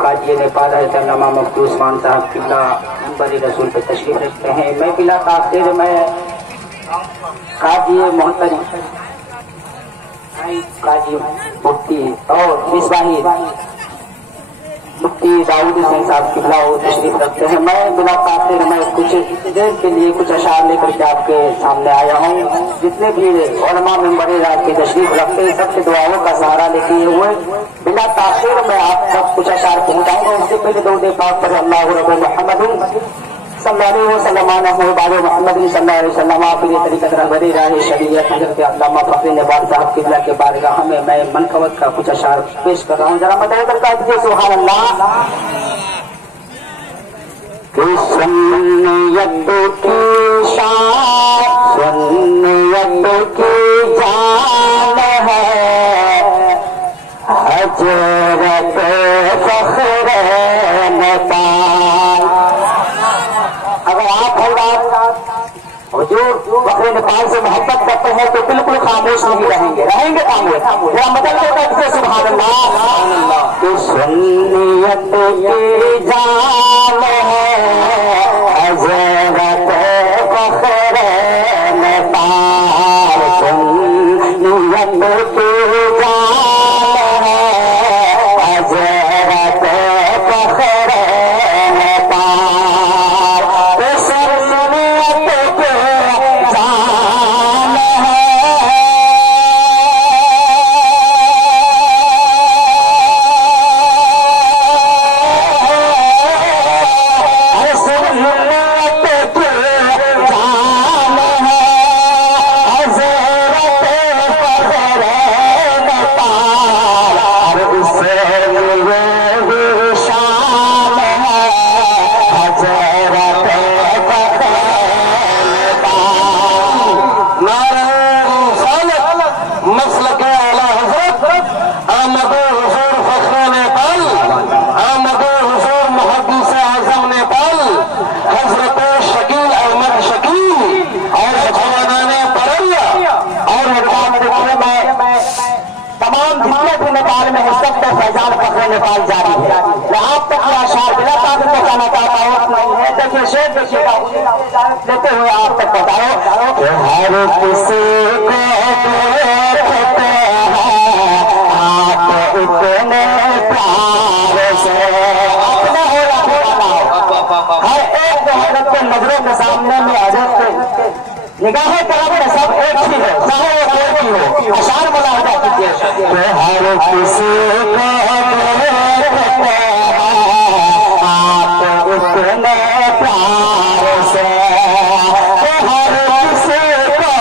काजी नेपाल हज़रत मुफ्ती उस्मान साहब किबला मंबर रसूल पर तशरीफ रखते हैं। मैं बिला ताख़ीर में काजी मोहतरम काजी मुफ्ती और मिसबाही मुफ्ती दाऊद हुसैन साहब किबला तशरीफ रखते हैं। मैं बिला ताख़ीर में कुछ देर के लिए कुछ अशार लेकर के आपके सामने आया हूँ। जितने भी उलमा मेंबर रात के तशरीफ रखते हैं सबसे दुआओं का सहारा लेते हुए बिला ताख़ीर में आप सब कुछ अशार पहुँचाएंगे। उससे पहले दरूद पाक पर अल्लाह रब्बुल मोहम्मद सल्लल्लाहु अलैहि वसल्लम आपकी तरीक़त रहबरी राह शरीयत हज़रत अल्लामा फ़खरी नवाब साहब किबला के बारगाह में मैं मनकवत का कुछ अशार पेश कर रहा हूँ। जरा मदद करता है सुभान अल्लाह। सुन्नियत की शान सुन्नियत की जान है हज़रत फ़खरे नेपाल। अगर आप हुजूर फ़खरे नेपाल से मोहब्बत करते हैं तो बिल्कुल खामोश नहीं रहेंगे खामोश। जरा मदद करता है सुभान अल्लाह। तो सुन्नियत की जान है हज़रत फ़खरे नेपाल। सुन्नियत की जान है हज़रत फ़खरे नेपाल। तो सुन्नियत की जान है नेपाल जारी है। मैं आप तक आशार बिला ताक़ीर पहुँचाना चाहता हूँ। देखिए शेर देखिएगा लेते हुए आप तक बताओ हर किसी को देखते हैं आप इतने प्यार से अपना हो या थोड़ा ना हो हर एक हजरत के नजरों के सामने में हजरत निगाहें तरफ में सब एक ही है चाहे वो कोई भी हो। अशार मुलाहिजा कीजिए हर किसी को देखते हैं आप इतने प्यार से हर किसी को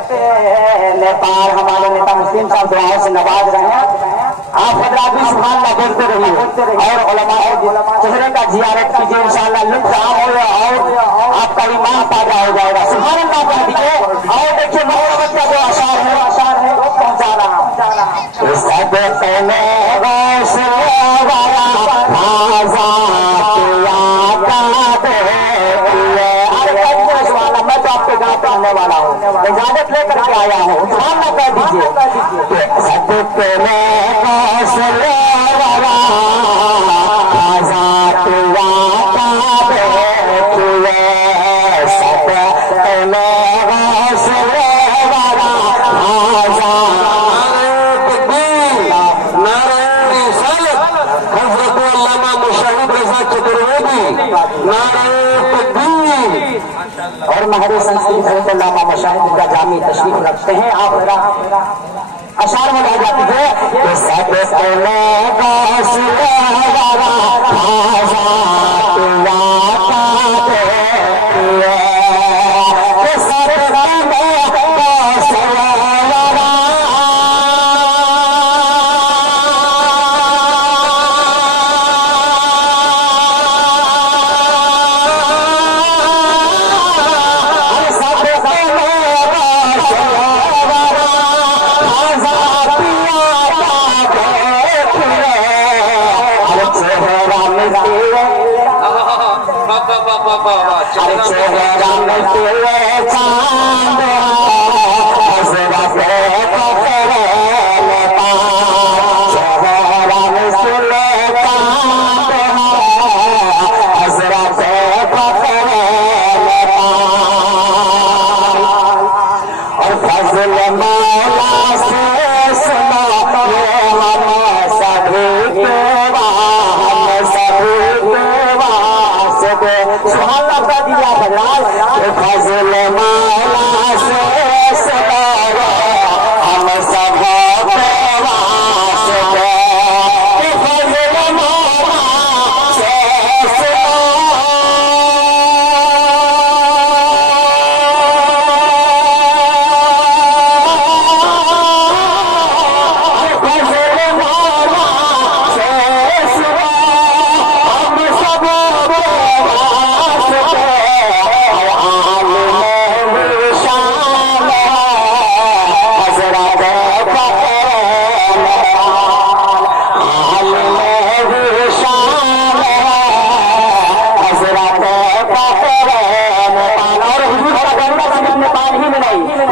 देखते नेपाल हमारे नेता मुस्लिम साहब दुआओं से नवाज रहे हैं। आप हजरात भी सुभान अल्लाह बोलते रहिए और उलमा चेहरे का जियारत कीजिए। इंशाअल्लाह लुत्फ आम होगा और आपका ईमान ताजा हो जाएगा। सुभान अल्लाह कह दीजिए और देखिए मोहब्बत का जो अशार है वो पहुंचा रहा मैं तो आपके गाँव पे आने वाला हूँ इजाजत लेकर के आया हूँ। सुभान अल्लाह कह दीजिए और महरे संस्कृत हज़रत मशाहिद का जामी तशरीफ रखते हैं। आप अशार में कहा जाती है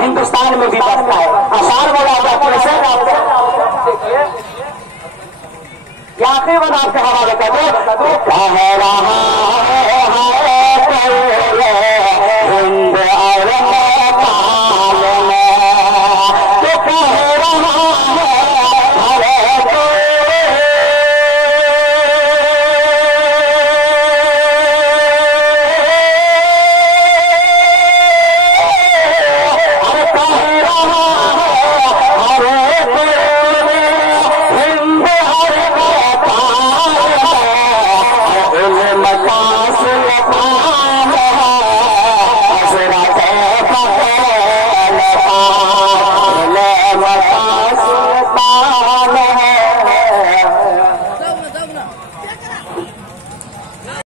हिंदुस्तान में भी बसता है। आसान बोला कैसे आखिरी बात आपके हवाले कर दो। कह रहा